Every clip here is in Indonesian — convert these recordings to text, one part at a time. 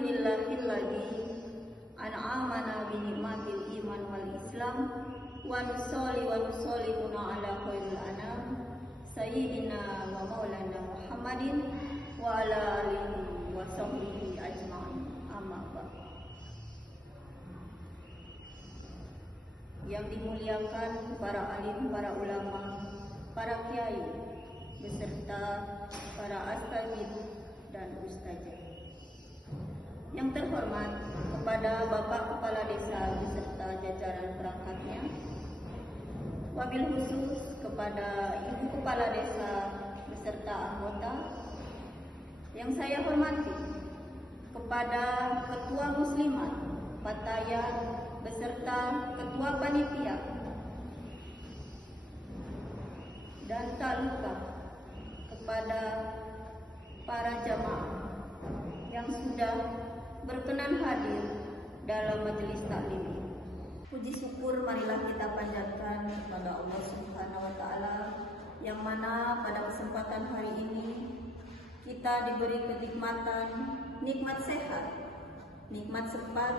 Alhamdulillahilladzi an'amana bi ni'matil iman wal islam wa nusolli ala khairil anam sayyidina wa maulana Muhammadin wa ala alihi wa sahbihi ajma'in. Amma ba'd. Yang dimuliakan para alim, para ulama, para kiai beserta para asatidz dan ustazah. Yang terhormat kepada Bapak Kepala Desa beserta jajaran perangkatnya, wabil khusus kepada Ibu Kepala Desa beserta anggota. Yang saya hormati kepada Ketua Muslimat Batayat beserta Ketua Panitia, dan tak lupa kepada para jamaah yang sudah berkenan hadir dalam majelis taklim. Puji syukur marilah kita panjatkan kepada Allah Subhanahu wa taala yang mana pada kesempatan hari ini kita diberi kenikmatan, nikmat sehat, nikmat sempat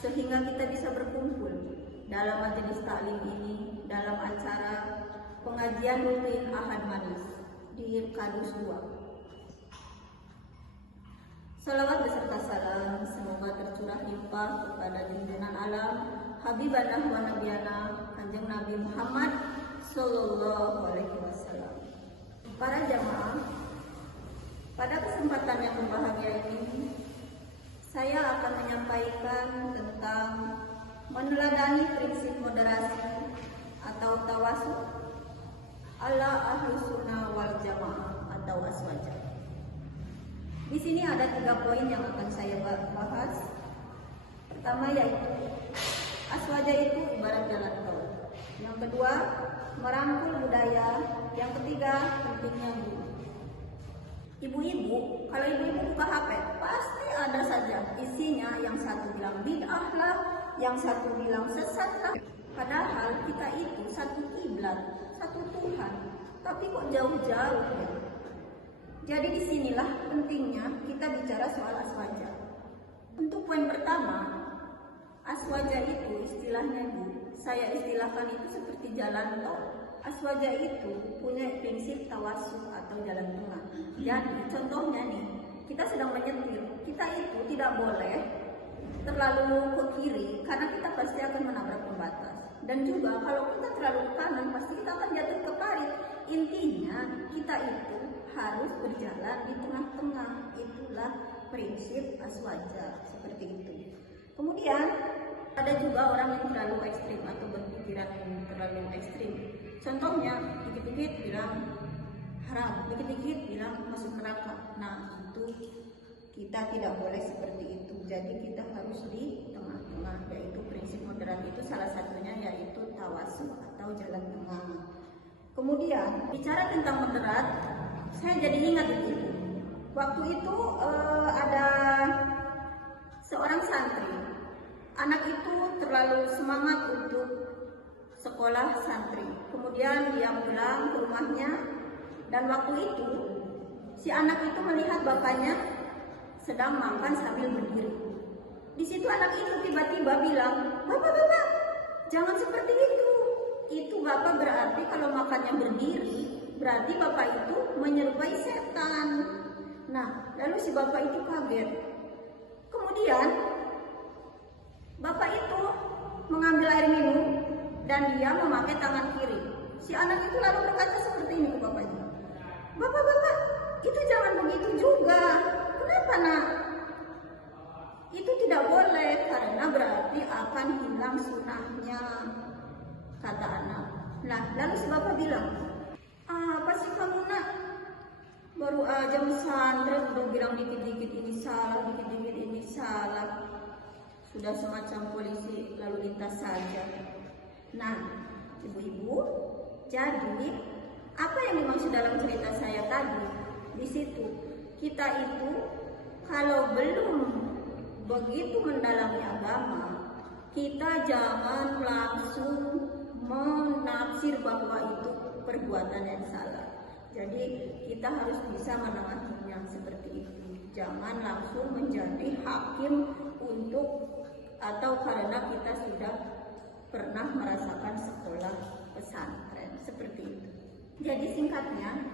sehingga kita bisa berkumpul dalam majelis taklim ini dalam acara pengajian rutin Ahad Manis di Kadus 2. Salawat beserta salam semoga tercurah limpah kepada junjungan alam Habibanah wa Nabiyana Kanjeng Nabi Muhammad Sallallahu Alaihi Wasallam. Para jamaah, pada kesempatan yang berbahagia ini saya akan menyampaikan tentang meneladani prinsip moderasi atau tawasul ala ahli sunnah wal jamaah atau aswaja. Di sini ada 3 poin yang akan saya bahas. Pertama yaitu aswaja itu ibarat jalan tol. Yang kedua, merangkul budaya. Yang ketiga, pentingnya guru. Ibu-ibu, kalau ibu-ibu buka HP, pasti ada saja isinya. Yang satu bilang bid'ah lah, yang satu bilang sesat lah. Padahal kita itu satu kiblat, satu Tuhan. Tapi kok jauh-jauh ya? Jadi disinilah pentingnya kita bicara soal aswaja. Untuk poin pertama, aswaja itu istilahnya saya istilahkan itu seperti jalan tol. Aswaja itu punya prinsip tawasul atau jalan tengah. Jadi contohnya nih, kita sedang menyetir, kita itu tidak boleh terlalu ke kiri karena kita pasti akan menabrak pembatas. Dan juga kalau kita terlalu ke kanan pasti kita akan jatuh ke parit. Intinya kita itu harus berjalan di tengah-tengah. Itulah prinsip aswaja, seperti itu. Kemudian ada juga orang yang terlalu ekstrim atau berpikiran terlalu ekstrim. Contohnya dikit-dikit bilang haram, dikit-dikit bilang masuk neraka. Nah itu kita tidak boleh seperti itu. Jadi kita harus di tengah-tengah, yaitu prinsip moderat itu salah satunya yaitu tawasul atau jalan tengah. Kemudian bicara tentang moderat, saya jadi ingat itu. Waktu itu ada seorang santri. Anak itu terlalu semangat untuk sekolah santri. Kemudian dia pulang ke rumahnya dan waktu itu si anak itu melihat bapaknya sedang makan sambil berdiri. Di situ anak itu tiba-tiba bilang, "Bapak, jangan seperti itu. Itu bapak berarti kalau makannya berdiri, berarti bapak itu menyerupai setan." Nah, lalu si bapak itu kaget. Kemudian bapak itu mengambil air minum dan dia memakai tangan kiri. Si anak itu lalu berkata seperti ini ke bapaknya, Bapak, itu jangan begitu juga. Kenapa nak? Itu tidak boleh karena berarti akan hilang sunnahnya, kata anak. Nah, lalu si bapak bilang, apa sih kamu nak? Baru aja pesantren udah bilang dikit-dikit ini salah, dikit-dikit ini salah. Sudah semacam polisi lalu lintas saja. Nah, ibu-ibu, jadi apa yang dimaksud dalam cerita saya tadi? Di situ kita itu kalau belum begitu mendalami agama, kita jangan langsung menafsir bahwa itu perbuatan yang salah. Jadi kita harus bisa menengahinya seperti itu. Jangan langsung menjadi hakim untuk atau karena kita sudah pernah merasakan sekolah pesantren seperti itu. Jadi singkatnya,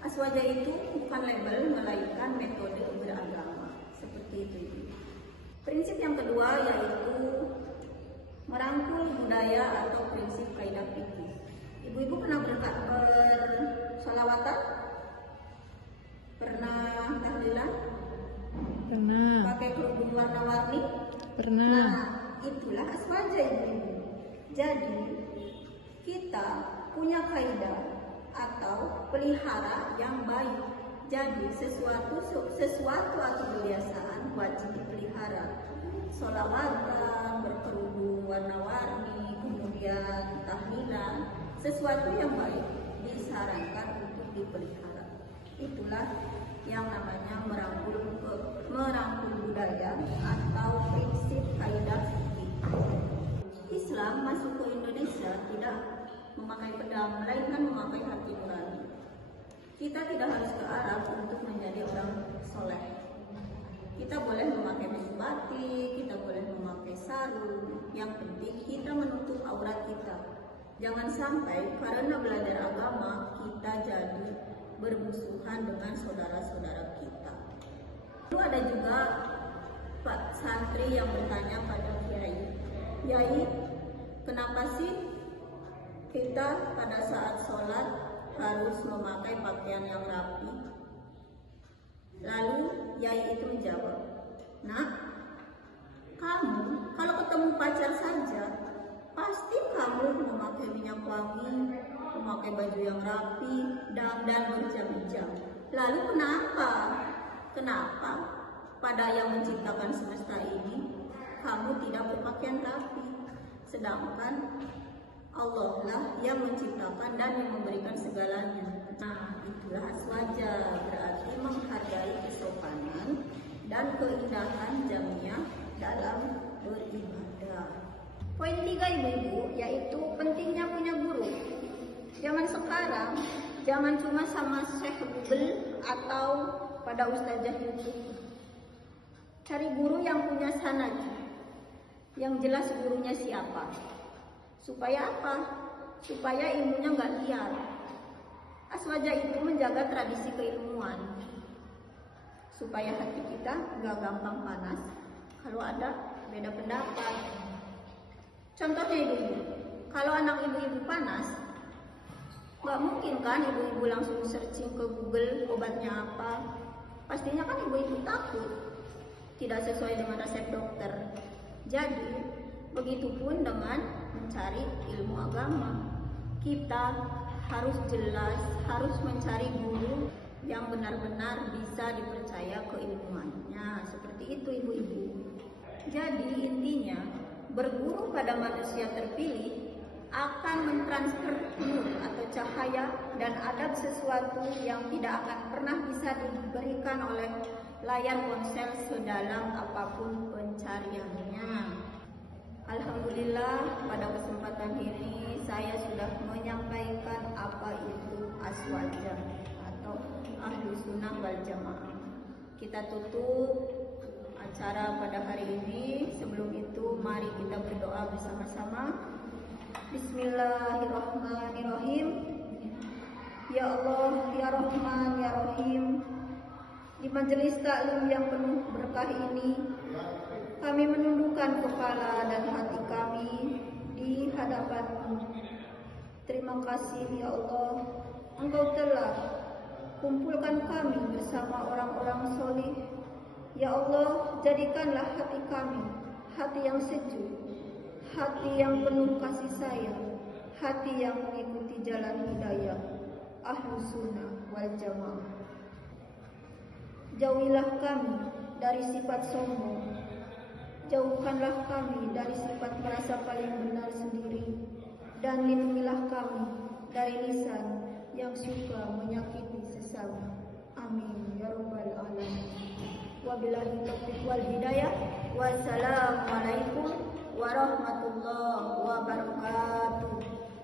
aswaja itu bukan label melainkan metode beragama seperti itu. Prinsip yang kedua yaitu merangkul budaya atau prinsip kaidah fikih. Ibu-ibu pernah bersolawatan? Pernah tahlilan? Pernah. Pakai kerudung warna-warni? Pernah. Nah, itulah aswaja ibu-ibu. Jadi, kita punya kaidah atau pelihara yang baik. Jadi, sesuatu atau kebiasaan wajib dipelihara. Sholawatan, berkerudung warna-warni, kemudian tahlilan, sesuatu yang baik disarankan untuk dipelihara. Itulah yang namanya merangkul budaya atau prinsip kaidah fikih. Islam masuk ke Indonesia tidak memakai pedang, melainkan memakai hati nurani. Kita tidak harus ke Arab untuk menjadi orang soleh. Kita boleh memakai baju batik, kita boleh memakai sarung. Yang penting kita menutup aurat kita. Jangan sampai karena belajar agama kita jadi bermusuhan dengan saudara-saudara kita. Lalu ada juga Pak santri yang bertanya pada Kiai, kenapa sih kita pada saat sholat harus memakai pakaian yang rapi? Lalu Yai itu menjawab, "Nak, kamu kalau ketemu pacar saja pasti kamu memakai minyak wangi, memakai baju yang rapi, dan berjam-jam. Lalu kenapa pada yang menciptakan semesta ini kamu tidak berpakaian rapi? Sedangkan Allah lah yang menciptakan dan yang memberikan segalanya." Nah, itulah aswaja, berarti menghargai kesopanan dan keindahan jamiah dalam beribadah. Poin 3 ibu-ibu, yaitu pentingnya punya guru. Zaman sekarang jangan cuma sama Syekh Google atau pada Ustazah YouTube. Cari guru yang punya sanad, yang jelas gurunya siapa. Supaya apa? Supaya ilmunya nggak liar. Aswaja itu menjaga tradisi keilmuan, supaya hati kita nggak gampang panas kalau ada beda pendapat. Contohnya ibu-ibu, kalau anak ibu-ibu panas, nggak mungkin kan ibu-ibu langsung searching ke Google obatnya apa. Pastinya kan ibu-ibu takut tidak sesuai dengan resep dokter. Jadi, begitupun dengan mencari ilmu agama. Kita harus jelas, harus mencari guru yang benar-benar bisa dipercaya keilmuannya. Seperti itu ibu-ibu. Jadi intinya, berguru pada manusia terpilih akan mentransfer nur atau cahaya dan adab sesuatu yang tidak akan pernah bisa diberikan oleh layar ponsel sedalam apapun pencariannya. Alhamdulillah, pada kesempatan ini saya sudah menyampaikan apa itu aswaja atau ahlu sunnah wal jamaah. Kita tutup acara pada hari ini. Sebelum itu mari kita berdoa bersama-sama. Bismillahirrahmanirrahim. Ya Allah, ya Rahman, ya Rahim, di majelis taklim yang penuh berkah ini kami menundukkan kepala dan hati kami di hadapan-Mu. Terima kasih ya Allah, Engkau telah kumpulkan kami bersama orang-orang solih. Ya Allah, jadikanlah hati kami hati yang sejuk, hati yang penuh kasih sayang, hati yang mengikuti jalan hidayah ahlu sunnah wal jamaah. Jauhilah kami dari sifat sombong, jauhkanlah kami dari sifat merasa paling benar sendiri, dan lindungilah kami dari lisan yang suka menyakiti sesama. Amin ya rabbal alamin. Wabillahi taufiq wal hidayah. Wassalamualaikum warahmatullahi